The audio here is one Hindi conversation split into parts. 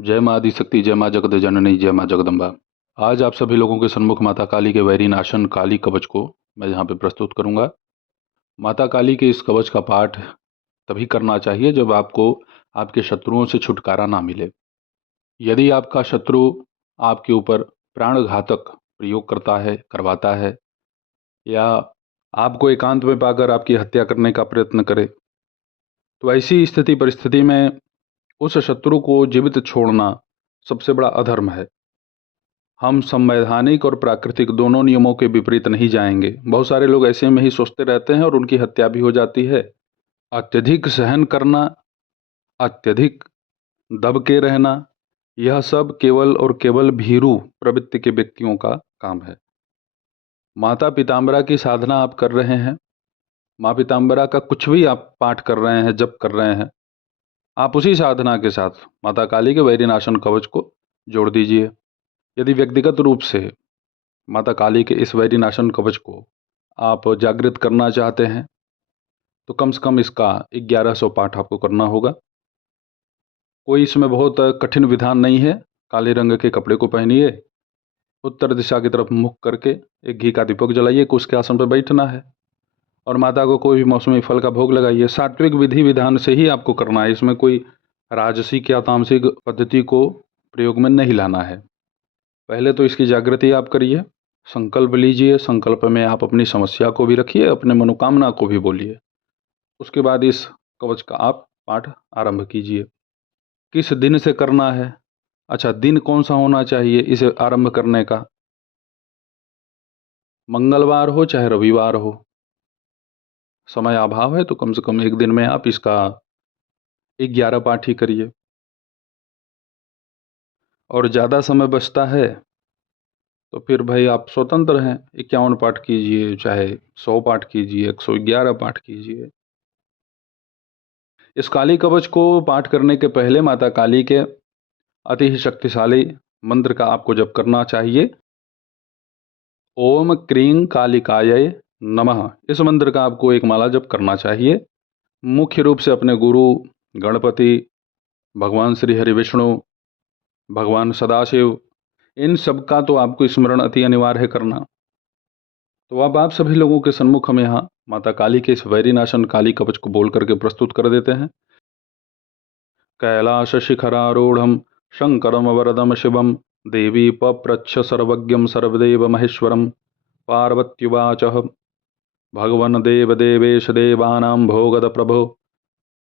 जय माँ आदिशक्ति, जय माँ जगत जननी, जय माँ जगदम्बा। आज आप सभी लोगों के सन्मुख माता काली के वैरी नाशन काली कवच को मैं यहाँ पे प्रस्तुत करूँगा। माता काली के इस कवच का पाठ तभी करना चाहिए जब आपको आपके शत्रुओं से छुटकारा ना मिले। यदि आपका शत्रु आपके ऊपर प्राणघातक प्रयोग करता है, करवाता है, या आपको एकांत में पाकर आपकी हत्या करने का प्रयत्न करे, तो ऐसी स्थिति परिस्थिति में उस शत्रु को जीवित छोड़ना सबसे बड़ा अधर्म है। हम संवैधानिक और प्राकृतिक दोनों नियमों के विपरीत नहीं जाएंगे। बहुत सारे लोग ऐसे में ही सोचते रहते हैं और उनकी हत्या भी हो जाती है। अत्यधिक सहन करना, अत्यधिक दब के रहना, यह सब केवल और केवल भीरू प्रवृत्ति के व्यक्तियों का काम है। माता पीताम्बरा की साधना आप कर रहे हैं, माँ पीताम्बरा का कुछ भी आप पाठ कर रहे हैं, जप कर रहे हैं, आप उसी साधना के साथ माता काली के वैरीनाशन कवच को जोड़ दीजिए। यदि व्यक्तिगत रूप से माता काली के इस वैरीनाशन कवच को आप जागृत करना चाहते हैं तो कम से कम इसका 1100 पाठ आपको करना होगा। कोई इसमें बहुत कठिन विधान नहीं है। काले रंग के कपड़े को पहनिए, उत्तर दिशा की तरफ मुख करके एक घी का दीपक जलाइए, कुश के आसन पर बैठना है और माता को कोई भी मौसमी फल का भोग लगाइए। सात्विक विधि विधान से ही आपको करना है। इसमें कोई राजसिक या तामसिक पद्धति को प्रयोग में नहीं लाना है। पहले तो इसकी जागृति आप करिए, संकल्प लीजिए। संकल्प में आप अपनी समस्या को भी रखिए, अपने मनोकामना को भी बोलिए। उसके बाद इस कवच का आप पाठ आरंभ कीजिए। किस दिन से करना है? अच्छा, दिन कौन सा होना चाहिए इसे आरंभ करने का? मंगलवार हो चाहे रविवार हो। समय अभाव है तो कम से कम एक दिन में आप इसका 11 पाठ ही करिए। और ज़्यादा समय बचता है तो फिर भाई आप स्वतंत्र हैं, 51 पाठ कीजिए, चाहे 100 पाठ कीजिए, 111 पाठ कीजिए। इस काली कवच को पाठ करने के पहले माता काली के अति ही शक्तिशाली मंत्र का आपको जप करना चाहिए। ओम क्रीं कालिकायै नमः, इस मंत्र का आपको एक माला जप करना चाहिए। मुख्य रूप से अपने गुरु गणपति, भगवान श्री हरि विष्णु, भगवान सदाशिव, इन सब का तो आपको स्मरण अति अनिवार्य है करना। तो अब आप सभी लोगों के सन्मुख हम यहाँ माता काली के इस वैरीनाशन काली कवच को बोल करके प्रस्तुत कर देते हैं। कैलाश शिखरारूढ़ शंकरम वरदम शिवम देवी पप्रच्छ सर्वज्ञम सर्वदेव महेश्वरम। पार्वत्युवाच भगवन् देवदेवेश देवानां भोगद प्रभो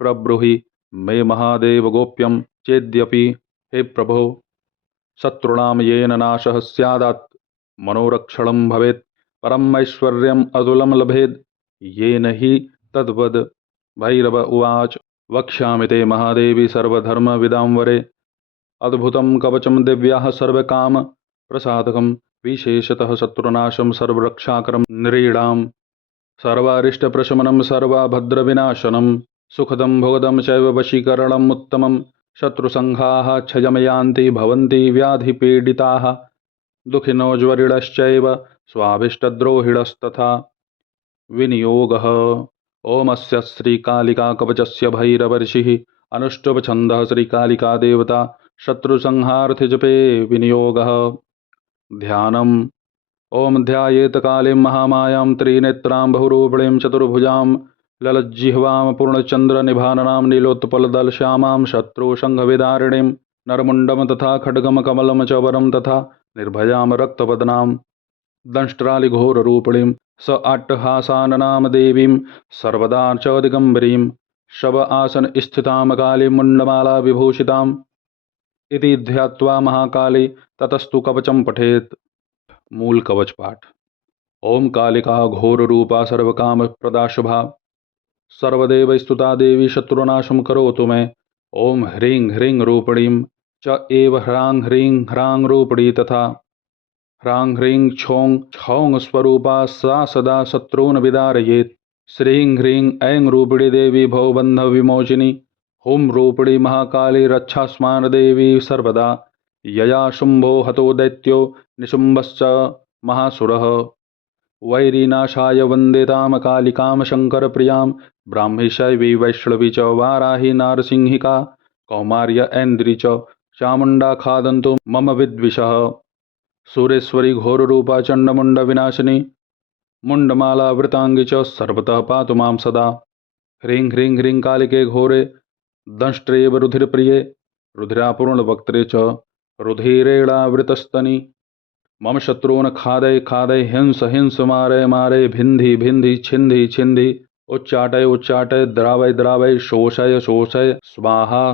प्रब्रूहि मे महादेव गोप्यं चेद्यपि हे प्रभो शत्रुणां येन नाशः स्यादात् मनोरक्षणं भवेत् परम ऐश्वर्यम् अतुलं लभेत् येन हि तद्वद। भैरव उवाच वक्ष्यामि ते महादेवी सर्वधर्मविदाम्बरे अद्भुतं कवचं दिव्याः सर्वकाम प्रसादकं विशेषतः शत्रुनाशं सर्वरक्षाकरं नृणां सर्वारिष्टप्रशमनं सर्वाभद्रविनाशनं सुखदं भोगदं चैव वशीकरणम् उत्तमं। शत्रुसंघाः क्षयं यान्ति भवन्ति व्याधिपीडिताः दुःखिनो ज्वरिणश्चैव स्वाभिष्टद्रोहिणस्तथा विनियोगः। ओमस्य श्रीकालिकाकवचस्य भैरवर्षिः अनुष्टुप् श्रीकालिका देवता शत्रुसंहार्थे जपे विनियोगः। ध्यानम् ओम ध्यायेत कालीं महामायां त्रिनेत्रां बहुरूपिणीं चतुर्भुजां ललज्जिह्वां पूर्णचन्द्रनिभाननां नीलोत्पलदलश्यामां शत्रुसंघविदारिणीं नरमुण्डं तथा खड्गं कमलं च वरं तथा निर्भयां रक्तवदनां दंष्ट्रालिघोररूपिणीं स अट्टहासाननां देवीं सर्वदा च दिगम्बरीं शव आसन स्थितां कालीं मुण्डमाला विभूषिताम् इति ध्यात्वा महाकाली ततस्तु कवचं पठेत्। मूल कवच पाठ। ओम कालिका घोर रूपा सर्वकाम प्रदा शुभा सर्वदेव स्तुता देवी शत्रुनाशं करोतु मे। ओम ह्रीं ह्रीं रूपिणीं च एव ह्रां ह्रीं ह्रां रूपिणी तथा ह्रां ह्रीं छौं छौं स्वरूपा सा सदा शत्रून् विदारयेत्। श्रीं ह्रीं ऐं रूपिणी देवी भवबन्ध विमोचिनी हुं रूपिणी महाकाली रक्षास्मान् देवी सर्वदा यया शुम्भो हतो दैत्यो निशुम्भश्च महासुरः। वैरीनाशाय वन्देतां कालिकां शङ्करप्रियां ब्राह्मी शैवी वैष्णवी च वाराही नारसिंहिका कौमार्य ऐन्द्री च चामुंडा खादन्तु मम विद्विषः सुरेश्वरी घोररूपा चण्डमुण्डविनाशिनी मुण्डमालावृताङ्गी च सर्वतः पातु मां सदा। ह्रीं ह्रीं ह्रीं कालिके घोरे दंष्ट्रेव रुधिरप्रिये रुधिरापूर्णवक्त्रे च रुधिरेणावृतस्तनि मम शत्रून् खादय खादय हिंस हिंस मारय मारय भिन्धि भिन्धि छिन्धि छिन्धि उच्चाटय उच्चाटय द्रावय द्रावय शोषय शोषय स्वाहा।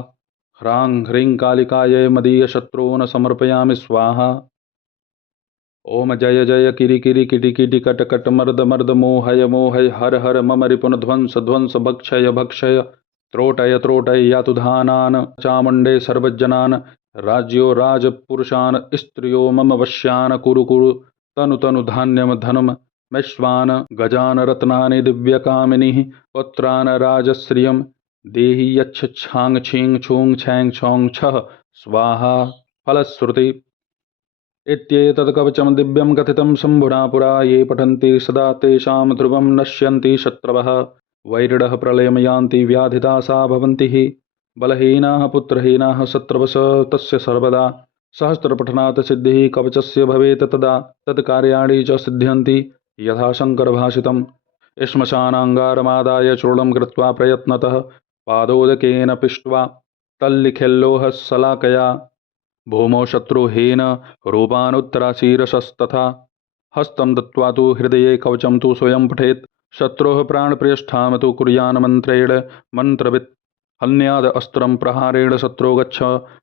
ह्रां ह्रीं कालिकायै मदीय शत्रून् समर्पयामि स्वाहा। ओम जय जय किरि किरि किटि किटि कट कट मर्द मर्द मोहय मोहय हर हर मम रिपुन ध्वंस ध्वंस भक्षय भक्षय त्रोटय त्रोटय यातुधानान् चामुण्डे सर्वजनान् राज्यो राजपुरुषान् स्त्रियो मम वश्यान् कुरु कुरु तनु तनु धान्यम धनम मैश्वान् गजान् रत्नानि दिव्यकामिनीः पुत्रान् राजश्रियं देहि यच्छांग छींग छूंग छैंग छौंग छः स्वाहा। फलश्रुति इत्येतत्कवचं दिव्यं कथितं शम्भुना पुरा ये पठन्ति सदा तेषां ध्रुवं नश्यन्ति शत्रवः वैरिणः प्रलयं यान्ति व्याधिदासा भवन्ति हि बलहीनाः पुत्रहीनाः शत्रवश तस्य सर्वदा सहस्रपठनात् सिद्धिः कवचस्य भवेत् तदा तत्कार्याणि च सिद्ध्यन्ति यथा शङ्करभाषितम्। श्मशानाङ्गारमादाय चूर्णं कृत्वा प्रयत्नतः पादोदकेन पिष्ट्वा तल्लिखिल्लोहशलाकया भूमौ शत्रुहीन रूपानुत्तराशीरसस्तथा हस्तं दत्त्वा तु हृदये कवचं तु स्वयं पठेत् शत्रोः प्राणप्रियष्ठां तु कुर्यान् मन्त्रेण मन्त्रवित् हन्याद अस्त्रं प्रहारेण शत्रो गच्छ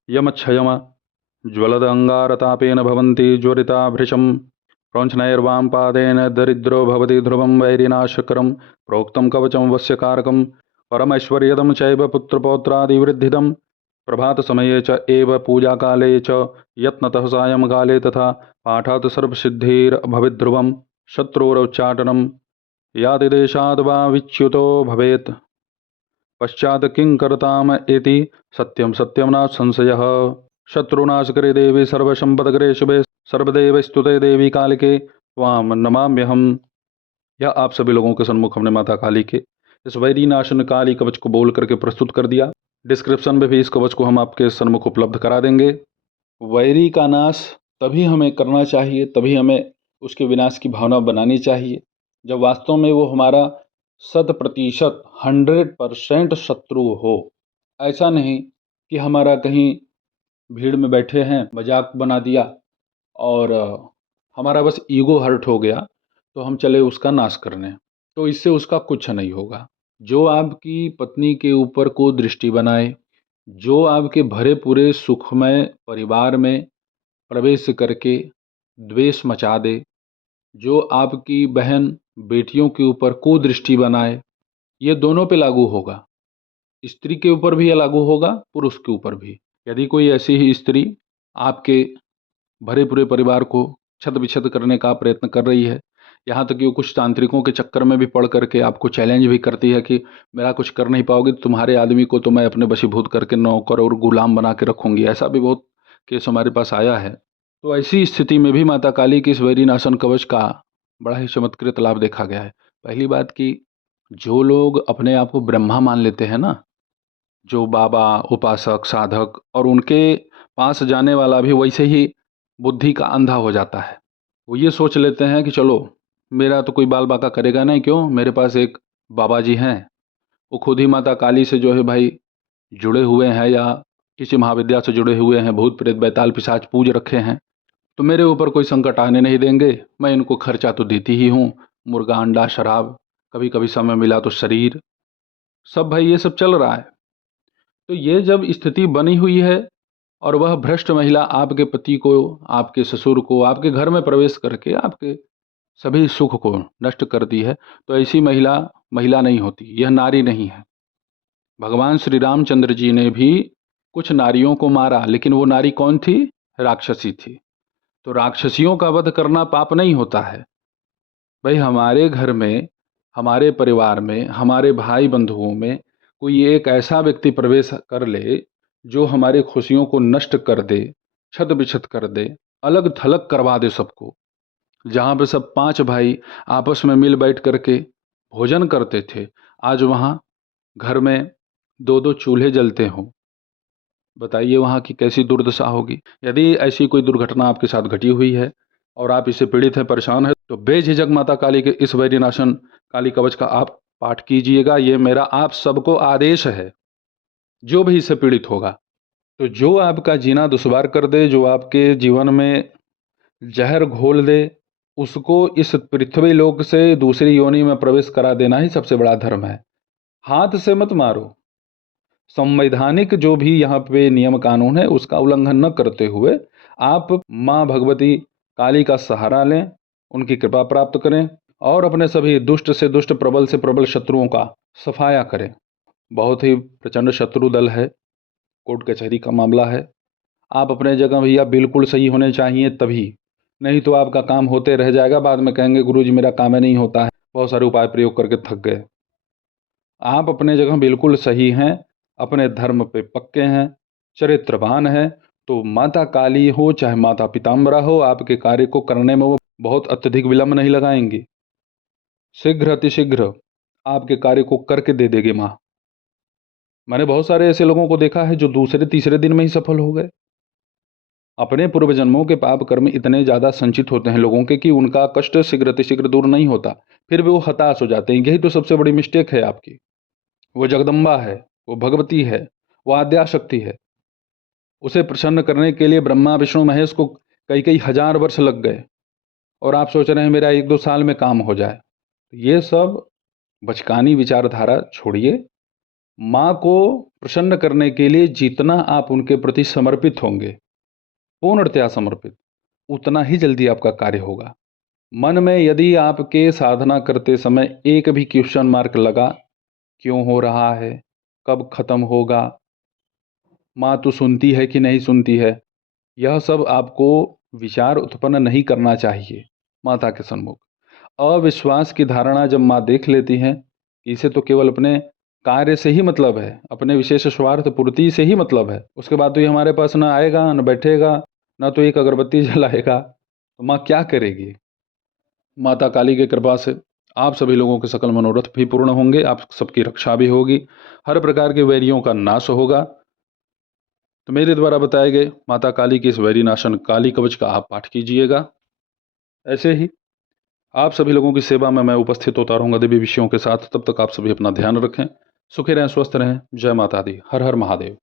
यमच्छयम ज्वलदङ्गारतापेन भवन्ति ज्वरिता भृशं प्रौञ्छनैर्वां पादेन दरिद्रो भवति ध्रुवं वैरिनाशकरं प्रोक्तं कवचं वश्यकारकं परमैश्वर्यदं चैव पुत्रपौत्रादिवृद्धिदम् प्रभात समये च एव पूजाकाले च यत्नतः सायंकाले तथा पाठात् सर्वसिद्धिर्भविद्ध्रुवं शत्रोरुच्चाटनं यातिदेशाद् वा विच्युतो भवेत् पश्चात् किं करताम इति सत्यं सत्यं न संशयः। शत्रुनाशकरे देवी सर्वसंपदकरे शुभे सर्वदेवस्तुते देवी कालिके त्वां नमाम्यहम्। यह आप सभी लोगों के सन्मुख हमने माता काली के इस वैरी नाशन काली कवच को बोल करके प्रस्तुत कर दिया। डिस्क्रिप्शन में भी इस कवच को हम आपके सन्मुख उपलब्ध करा देंगे। वैरी का नाश तभी हमें करना चाहिए, तभी हमें उसके विनाश की भावना बनानी चाहिए जब वास्तव में वो हमारा 100% 100% शत्रु हो। ऐसा नहीं कि हमारा कहीं भीड़ में बैठे हैं मजाक बना दिया और हमारा बस ईगो हर्ट हो गया तो हम चले उसका नाश करने, तो इससे उसका कुछ नहीं होगा। जो आपकी पत्नी के ऊपर को दृष्टि बनाए, जो आपके भरे पूरे सुखमय परिवार में प्रवेश करके द्वेष मचा दे, जो आपकी बहन बेटियों के ऊपर को दृष्टि बनाए, ये दोनों पे लागू होगा। स्त्री के ऊपर भी ये लागू होगा, पुरुष के ऊपर भी। यदि कोई ऐसी ही स्त्री आपके भरे पूरे परिवार को छत विछत करने का प्रयत्न कर रही है, यहाँ तक कि वो कुछ तांत्रिकों के चक्कर में भी पड़ करके आपको चैलेंज भी करती है कि मेरा कुछ कर नहीं पाओगे, तुम्हारे आदमी को तो मैं अपने वशीभूत करके नौकर और गुलाम बना के रखूंगी, ऐसा भी बहुत केस हमारे पास आया है। तो ऐसी स्थिति में भी माता काली की इस वैरी नाशन कवच का बड़ा ही चमत्कृत लाभ देखा गया है। पहली बात कि जो लोग अपने आप को ब्रह्मा मान लेते हैं ना, जो बाबा उपासक साधक, और उनके पास जाने वाला भी वैसे ही बुद्धि का अंधा हो जाता है। वो ये सोच लेते हैं कि चलो मेरा तो कोई बाल बाका करेगा नहीं, क्यों, मेरे पास एक बाबा जी हैं, वो खुद ही माता काली से जो है भाई जुड़े हुए हैं या किसी महाविद्या से जुड़े हुए हैं, भूत प्रेत बैताल पिशाच पूज रखे हैं, तो मेरे ऊपर कोई संकट आने नहीं देंगे। मैं इनको खर्चा तो देती ही हूँ, मुर्गा अंडा शराब, कभी कभी समय मिला तो शरीर, सब भाई ये सब चल रहा है। तो ये जब स्थिति बनी हुई है और वह भ्रष्ट महिला आपके पति को, आपके ससुर को, आपके घर में प्रवेश करके आपके सभी सुख को नष्ट करती है, तो ऐसी महिला महिला नहीं होती, यह नारी नहीं है। भगवान श्री रामचंद्र जी ने भी कुछ नारियों को मारा, लेकिन वो नारी कौन थी? राक्षसी थी। तो राक्षसियों का वध करना पाप नहीं होता है भाई। हमारे घर में, हमारे परिवार में, हमारे भाई बंधुओं में कोई एक ऐसा व्यक्ति प्रवेश कर ले जो हमारी खुशियों को नष्ट कर दे, छत बिछत कर दे, अलग थलग करवा दे सबको, जहाँ पे सब 5 भाई आपस में मिल बैठ करके भोजन करते थे, आज वहाँ घर में 2-2 चूल्हे जलते हों, बताइए वहाँ की कैसी दुर्दशा होगी। यदि ऐसी कोई दुर्घटना आपके साथ घटी हुई है और आप इससे पीड़ित हैं, परेशान हैं, तो बेझिझक माता काली के इस वैरीनाशन काली कवच का आप पाठ कीजिएगा। ये मेरा आप सबको आदेश है, जो भी इससे पीड़ित होगा। तो जो आपका जीना दुश्वार कर दे, जो आपके जीवन में जहर घोल दे, उसको इस पृथ्वी लोक से दूसरी योनि में प्रवेश करा देना ही सबसे बड़ा धर्म है। हाथ से मत मारो। संवैधानिक जो भी यहाँ पे नियम कानून है उसका उल्लंघन न करते हुए आप माँ भगवती काली का सहारा लें, उनकी कृपा प्राप्त करें और अपने सभी दुष्ट से दुष्ट, प्रबल से प्रबल शत्रुओं का सफाया करें। बहुत ही प्रचंड शत्रु दल है, कोर्ट कचहरी का मामला है। आप अपने जगह भैया बिल्कुल सही होने चाहिए, तभी नहीं तो आपका काम होते रह जाएगा। बाद में कहेंगे गुरुजी मेरा काम ही नहीं होता है, बहुत सारे उपाय प्रयोग करके थक गए। आप अपने जगह बिल्कुल सही हैं, अपने धर्म पे पक्के हैं, चरित्रवान हैं, तो माता काली हो चाहे माता पीताम्बरा हो, आपके कार्य को करने में वो बहुत अत्यधिक विलंब नहीं लगाएंगी। शीघ्र अतिशीघ्र आपके कार्य को करके दे देगी माँ। मैंने बहुत सारे ऐसे लोगों को देखा है जो दूसरे तीसरे दिन में ही सफल हो गए। अपने पूर्व जन्मों के पाप कर्म इतने ज़्यादा संचित होते हैं लोगों के कि उनका कष्ट शीघ्र अतिशीघ्र दूर नहीं होता, फिर भी वो हताश हो जाते हैं। यही तो सबसे बड़ी मिस्टेक है आपकी। वो जगदम्बा है, वो भगवती है, वो आद्याशक्ति है। उसे प्रसन्न करने के लिए ब्रह्मा विष्णु महेश को कई कई हजार वर्ष लग गए और आप सोच रहे हैं मेरा एक दो साल में काम हो जाए। ये सब बचकानी विचारधारा छोड़िए। माँ को प्रसन्न करने के लिए जितना आप उनके प्रति समर्पित होंगे, पूर्णतया समर्पित, उतना ही जल्दी आपका कार्य होगा। मन में यदि आपके साधना करते समय एक भी क्वेश्चन मार्क लगा, क्यों हो रहा है, कब खत्म होगा, माँ तो सुनती है कि नहीं सुनती है, यह सब आपको विचार उत्पन्न नहीं करना चाहिए माता के सन्मुख। अविश्वास की धारणा जब माँ देख लेती हैं कि इसे तो केवल अपने कार्य से ही मतलब है, अपने विशेष स्वार्थ पूर्ति से ही मतलब है, उसके बाद तो ये हमारे पास ना आएगा न बैठेगा, ना तो एक अगरबत्ती जलाएगा, तो माँ क्या करेगी। माता काली की कृपा से आप सभी लोगों के सकल मनोरथ भी पूर्ण होंगे, आप सबकी रक्षा भी होगी, हर प्रकार के वैरियों का नाश होगा। तो मेरे द्वारा बताए गए माता काली की इस वैरी नाशन काली कवच का आप पाठ कीजिएगा। ऐसे ही आप सभी लोगों की सेवा में मैं उपस्थित होता रहूंगा दिव्य विषयों के साथ। तब तक आप सभी अपना ध्यान रखें, सुखी रहें, स्वस्थ रहें। जय माता दी। हर हर महादेव।